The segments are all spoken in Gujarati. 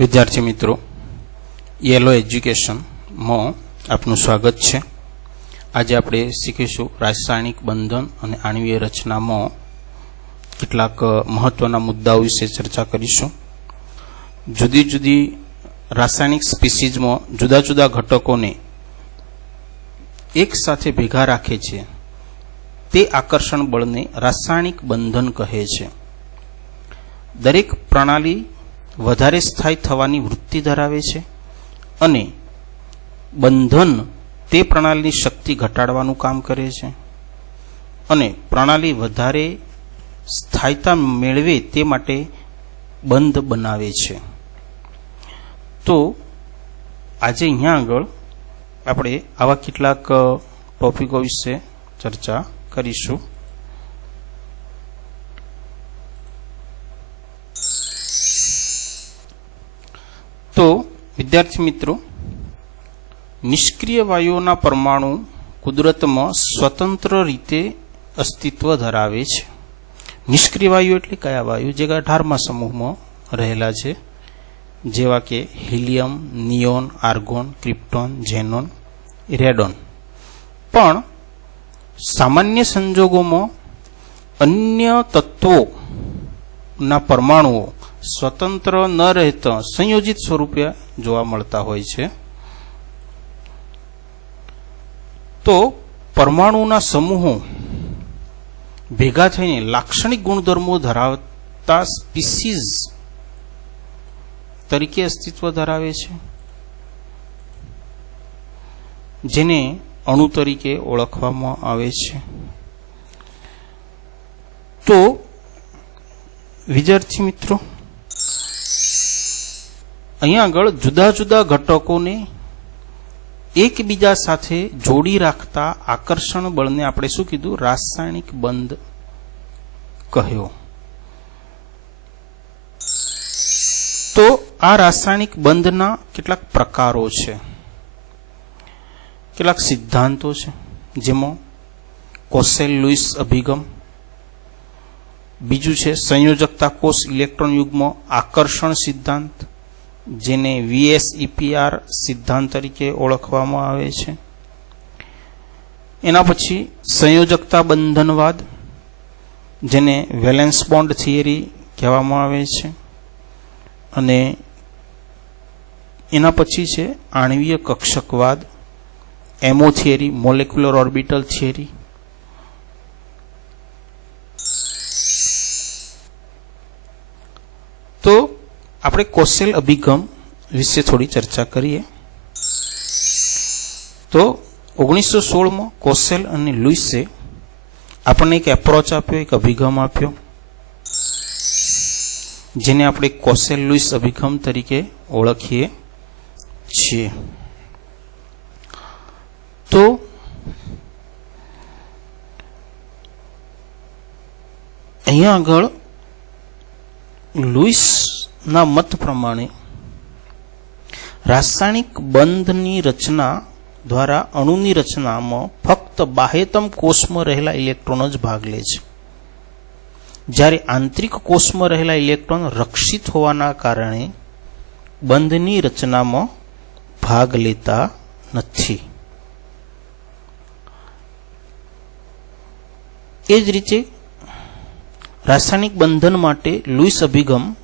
विद्यार्थी मित्रों, येलो एज्युकेशन में आपનું स्वागत है। आज आप शीखीशुं रासायनिक बंधन और आणवीय रचना में કેટલાક महत्वना मुद्दाओं विषे चर्चा करीशुं। जुदी जुदी रासायनिक स्पीसीज में जुदा जुदा घटकों ने एक साथे भेगा राखे छे ते आकर्षण बल ने रासायनिक बंधन कहे छे। दरेक प्रणाली વધારે સ્થાયી થવાની વૃત્તિ ધરાવે છે અને બંધન તે પ્રણાલીની શક્તિ ઘટાડવાનું કામ કરે છે અને પ્રણાલી વધારે સ્થાયીતા મેળવે તે માટે બંધ બનાવે છે। તો આજે અહીંયા આગળ આપણે આવા કેટલાક ટોપિકો વિશે ચર્ચા કરીશું। तो विद्यार्थी मित्रों, निष्क्रिय वायुओना परमाणु कुदरत में स्वतंत्र रीते अस्तित्व धरावे छे। निष्क्रिय वायु एटले कया वायु जे 18 समूह में रहेला छे, जेवा के helium, neon, argon, krypton, xenon, radon. पण सामान्य संजोगों में अन्य तत्वों ना परमाणुओं स्वतंत्र न रहता संयोजित स्वरूपे जोवा मळता होय छे। तो परमाणुना समूहों भेगा थईने लाक्षणिक गुणधर्मों धरावता स्पीसीज तरीके अस्तित्व धरावे छे, जेने अणु तरीके ओळखवामां आवे छे। तो विद्यार्थी मित्रों, अहींया आगळ जुदा जुदा घटकोने एकबीजा साथे जोड़ी राखता आकर्षण बळने आपणे शुं कीधुं? रासायनिक बंध कह्यो। तो आ रासायनिक बंधना केटलाक प्रकारो छे, केटलाक सिद्धांतो छे, जेमां कोसेल-लुईस अभिगम, बीजू छे संयोजकता कोष इलेक्ट्रॉन युग्म आकर्षण सिद्धांत, जेने VSEPR सिद्धांत तरीके ओळखवामां आवे छे। एना पछी संयोजकता बंधनवाद, जेने वेलेंस बॉन्ड थियरी कहेवामां आवे छे। अने एना पछी छे आणवीय कक्षकवाद, M O theory, molecular orbital theory. तो આપણે કોસેલ અભિગમ વિશે થોડી ચર્ચા કરીએ। તો 1916 માં કોસેલ અને લુઈસે આપણને એક એપ્રોચ આપ્યો, એક અભિગમ આપ્યો, જેને આપણે કોસેલ લુઈસ અભિગમ તરીકે ઓળખીએ છીએ। તો અહીંયા આગળ લુઈસ ना मत प्रमाणे रासायनिक बंधनी रचना द्वारा अणुनी रचना में फक्त बाह्यतम कोष में रहेला इलेक्ट्रॉन ज भाग ले छे, ज्यारे आंतरिक कोष में रहेला इलेक्ट्रॉन रक्षित होवाना कारणे बंधनी रचना में भाग लेता नथी। एज रीते रासायनिक बंधन माटे लुईस अभिगम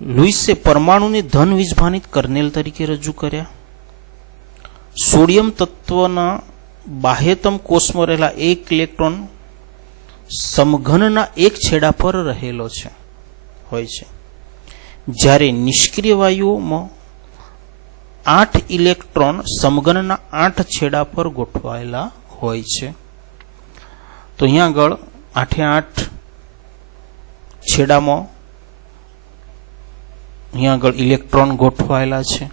लुईसे परमाणु ने धन विजभानित कर्नेल तरीके रजू कर्या। सोडियम तत्वना बाह्यतम कोष में रहेला एक इलेक्ट्रॉन समघनना एक छेड़ा पर रहेलो छे होय छे, ज्यारे निष्क्रिय वायुओं में 8 इलेक्ट्रॉन समघनना 8 छेड़ा पर गोठवायेला होय छे। तो अहींया आगळ 8 छेड़ा में अहीं आगळ इलेक्ट्रॉन गोठवायेला छे।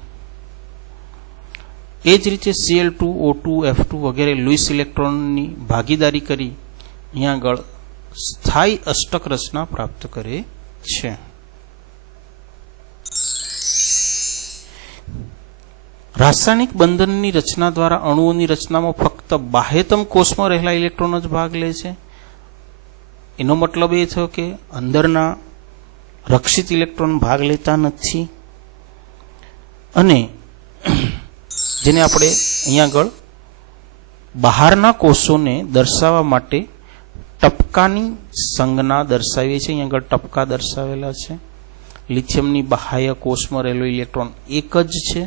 ए ज रीते Cl2, O2, F2 वगैरह लुईस इलेक्ट्रॉन नी भागीदारी करी अहीं आगळ स्थायी अष्टक रचना प्राप्त करे छे। रासायनिक बंधननी रचना द्वारा अणुओनी रचना में फक्त बाह्यतम कोष में रहेला इलेक्ट्रॉन ज भाग ले छे એનો મતલબ એ થયો કે અંદરના રક્ષિત ઇલેક્ટ્રોન ભાગ લેતા નથી, અને જેને આપણે અહીંયા આગળ બહારના કોષોને દર્શાવવા માટે ટપકાની સંજ્ઞા દર્શાવીએ છીએ. અહીંયા આગળ ટપકા દર્શાવેલા છે. લિથિયમની બાહ્ય કોષમાં રહેલો ઇલેક્ટ્રોન એક જ છે,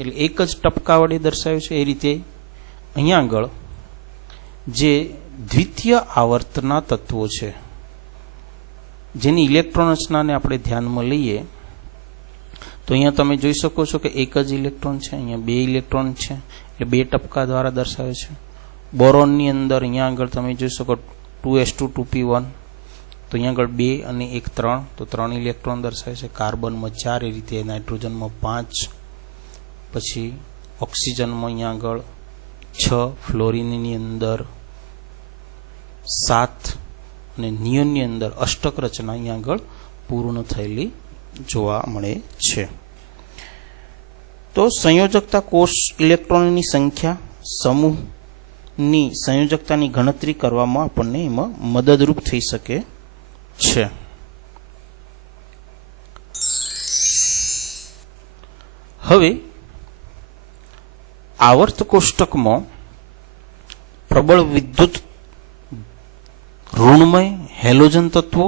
એટલે એક જ ટપકા વડે દર્શાવ્યું છે. એ રીતે અહીંયા આગળ જે દ્વિતીય આવર્તના તત્વો છે, જેની ઇલેક્ટ્રોન રચનાને આપણે ધ્યાનમાં લઈએ તો અહીંયા તમે જોઈ શકો છો કે એક જ ઇલેક્ટ્રોન છે, અહીંયા 2 ઇલેક્ટ્રોન છે, એટલે 2 ટપકા દ્વારા દર્શાવે છે. બોરોનની અંદર અહીંયા આગળ તમે જોઈ શકો 2s2 2p1, તો અહીંયા આગળ 2 અને 1 3, તો 3 ઇલેક્ટ્રોન દર્શાવે છે. કાર્બનમાં 4, એ રીતે નાઇટ્રોજનમાં 5, પછી ઓક્સિજનમાં અહીંયા આગળ 6, ફ્લોરિનની અંદર 7 અને નિયોનની અંદર અષ્ટક રચના અહીંયા આગળ પૂર્ણ થયેલી જોવા મળે છે. તો સંયોજકતા કોષ ઇલેક્ટ્રોનની સંખ્યા, સમૂહની સંયોજકતાની ગણતરી કરવામાં આપણને એમાં મદદરૂપ થઈ શકે છે. હવે આવર્ત કોષ્ટકમાં પ્રબળ વિદ્યુત ઋણમય હેલોજન તત્વો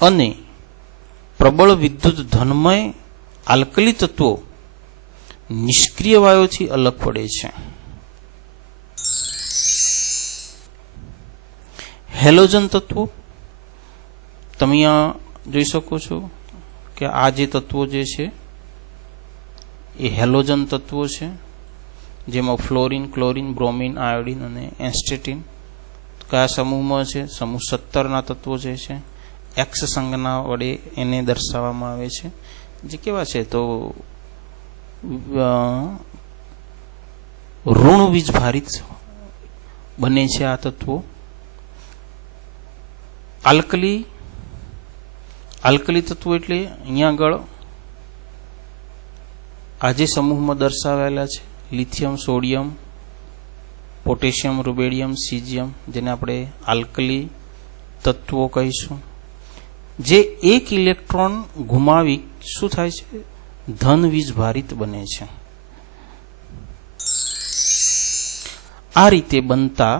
અને પ્રબળ વિદ્યુત ધનમય આલ્કલી તત્વો નિષ્ક્રિય વાયુઓથી અલગ પડે છે. હેલોજન તત્વો તમે અહીંયા જોઈ શકો છો કે આ જે તત્વો જે છે એ હેલોજન તત્વો છે, જેમાં ફ્લોરિન, ક્લોરિન, બ્રોમિન, આયોડિન અને એસ્ટેટિન કયા સમૂહમાં છે? સમૂહ 17ના તત્વો જે છે એક્સ સંજ્ઞા વડે એને દર્શાવવામાં આવે છે. જે કેવા છે તો ઋણ વીજભારિત બને છે આ તત્વો. આલ્કલી તત્વો એટલે અહીંયા આગળ આજે સમૂહમાં દર્શાવેલા છે લિથિયમ, સોડિયમ, પોટેશિયમ, રૂબેડિયમ, સીઝિયમ, જેને આપણે આલ્કલી તત્વો કહીશું. જે એક ઇલેક્ટ્રોન ગુમાવી શું થાય છે? ધન વીજભારિત બને છે. આ રીતે બનતા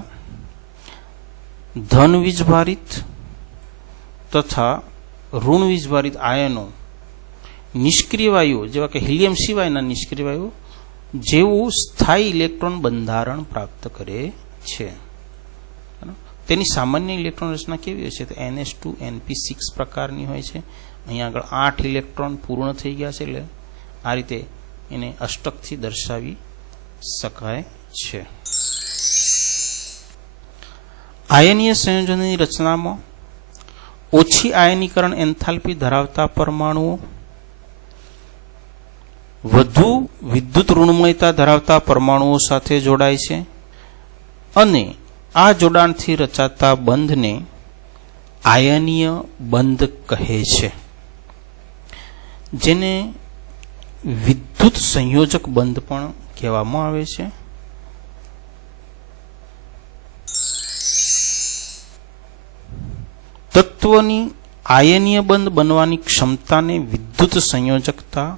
ધન વીજભારિત તથા ઋણ વીજભારિત આયનો નિષ્ક્રિય વાયુઓ જેવા કે હિલિયમ સિવાયના નિષ્ક્રિય વાયુઓ જેવું સ્થાયી ઇલેક્ટ્રોન બંધારણ પ્રાપ્ત કરે છે. તેની સામાન્ય ઇલેક્ટ્રોન રચના કેવી હોય છે? તો NS2 NP6 પ્રકારની હોય છે. અહીંયા આગળ 8 ઇલેક્ટ્રોન પૂર્ણ થઈ ગયા છે, એટલે આ રીતે એને અષ્ટકથી દર્શાવી શકાય છે. આયનીય સંયોજનની રચનામાં ઓછી આયનીકરણ એન્થાલ્પી ધરાવતા પરમાણુઓ વધુ વિદ્યુત ઋણમયતા ધરાવતા પરમાણુઓ સાથે જોડાય છે, અને આ જોડાણથી રચાતા બંધને આયનીય બંધ કહે છે, જેને વિદ્યુત સંયોજક બંધ પણ કહેવામાં આવે છે. તત્વની આયનીય બંધ બનવાની ક્ષમતાને વિદ્યુત સંયોજકતા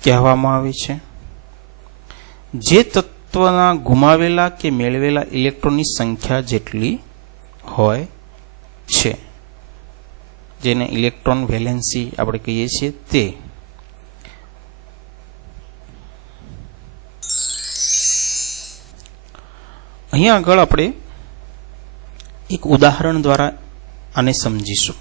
કહેવામાં આવે છે. જે તત્વના ગુમાવેલા કે મેળવેલા ઇલેક્ટ્રોનની સંખ્યા જેટલી હોય છે, જેને ઇલેક્ટ્રોન વેલેન્સી આપણે કહીએ છીએ, તે અહીંયા આગળ આપણે એક ઉદાહરણ દ્વારા આને સમજીશું.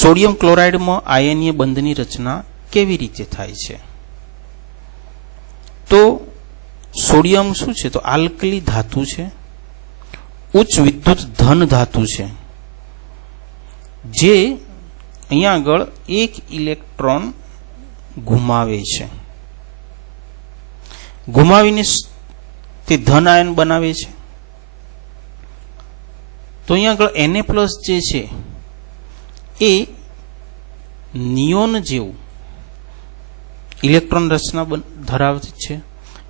સોડિયમ ક્લોરાઇડમાં આયનીય બંધની રચના કેવી રીતે થાય છે? તો સોડિયમ શું છે? તો આલ્કલી ધાતુ છે, ઉચ્ચ વિદ્યુત ધન ધાતુ છે, જે અહીંયા આગળ એક ઇલેક્ટ્રોન ગુમાવે છે. ગુમાવીને તે ધન આયન બનાવે છે. તો અહીંયા આગળ Na+ જે છે એ નિયોન જેવું ઇલેક્ટ્રોન રચના ધરાવતી છે,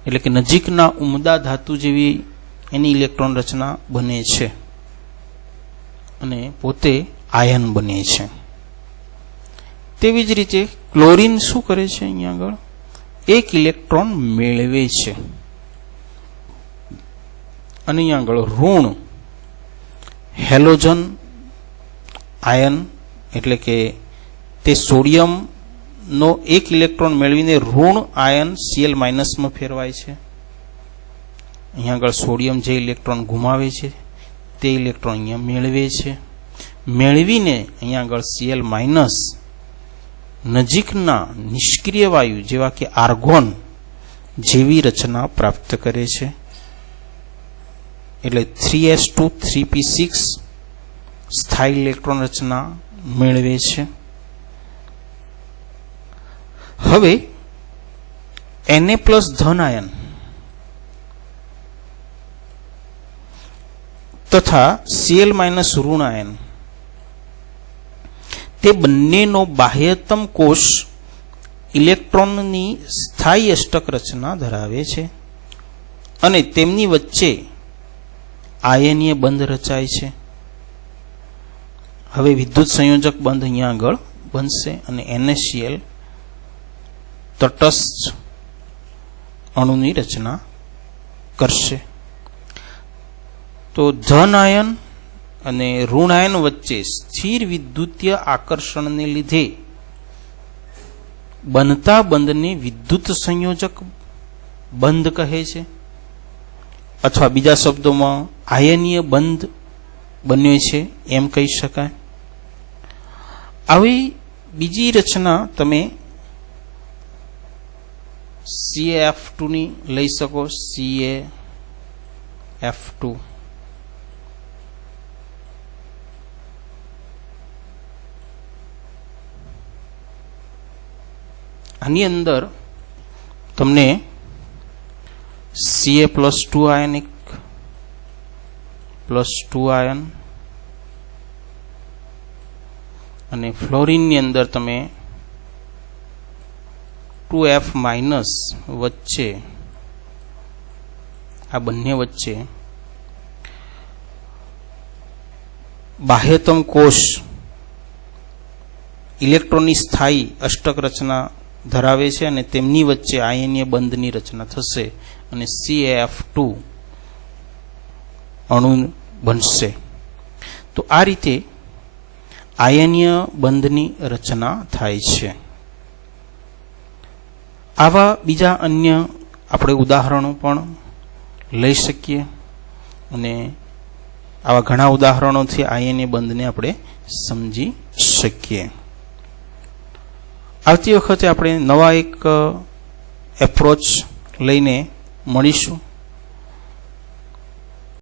એટલે કે નજીકના ઉમદા ધાતુ જેવી એની ઇલેક્ટ્રોન રચના બને છે અને પોતે આયન બને છે. તેવી જ રીતે ક્લોરીન શું કરે છે? અહીંયા આગળ એક ઇલેક્ટ્રોન મેળવે છે અને અહીંયા આગળ ઋણ હેલોજન આયન એટલે કે તે સોડિયમનો એક ઇલેક્ટ્રોન મેળવીને ઋણ આયન Cl- માં ફેરવાય છે. અહીંયા આગળ સોડિયમ જે ઇલેક્ટ્રોન ગુમાવે છે તે ઇલેક્ટ્રોન અહીંયા મેળવે છે. મેળવીને અહીંયા આગળ Cl- નજીકના નિષ્ક્રિય વાયુ જેવા કે આર્ગોન જેવી રચના પ્રાપ્ત કરે છે. એટલે 3s2 3p6 સ્થાયી ઇલેક્ટ્રોન રચના મેળવે છે. હવે Na+ ધન આયન તથા Cl- ઋણ આયન તે બંનેનો બાહ્યતમ કોષ ઇલેક્ટ્રોનની સ્થાયી અષ્ટક રચના ધરાવે છે અને તેમની વચ્ચે આયનીય બંધ રચાય છે. હવે વિદ્યુત સંયોજક બંધ અહીંયા આગળ બનશે અને NaCl તટસ્થ અણુની રચના કરશે. તો ધન આયન અને ઋણ આયન વચ્ચે સ્થિર વિદ્યુતીય આકર્ષણને લીધે બનતા બંધને વિદ્યુત સંયોજક બંધ કહે છે, અથવા બીજા શબ્દોમાં આયનીય બંધ બન્યો છે એમ કહી શકાય. આવી બીજી રચના તમે CaF2 ની લઈ શકો. CaF2 આની અંદર તમને Ca+2 આયનિક +2 આયન અને ફ્લોરિનની અંદર તમે 2F- વચ્ચે આ બંને વચ્ચે બાહ્યતમ કોષ ઇલેક્ટ્રોનની સ્થાયી અષ્ટક રચના ધરાવે છે અને તેમની વચ્ચે આયનીય બંધની રચના થશે અને CaF2 અણુ બનશે. તો આ રીતે આયનીય બંધની રચના થાય છે. આવા બીજા અન્ય આપણે ઉદાહરણો પણ લઈ શકીએ અને આવા ઘણા ઉદાહરણોથી આયનીય બંધને આપણે સમજી શકીએ. આવતી વખતે આપણે નવા એક એપ્રોચ લઈને મળીશું.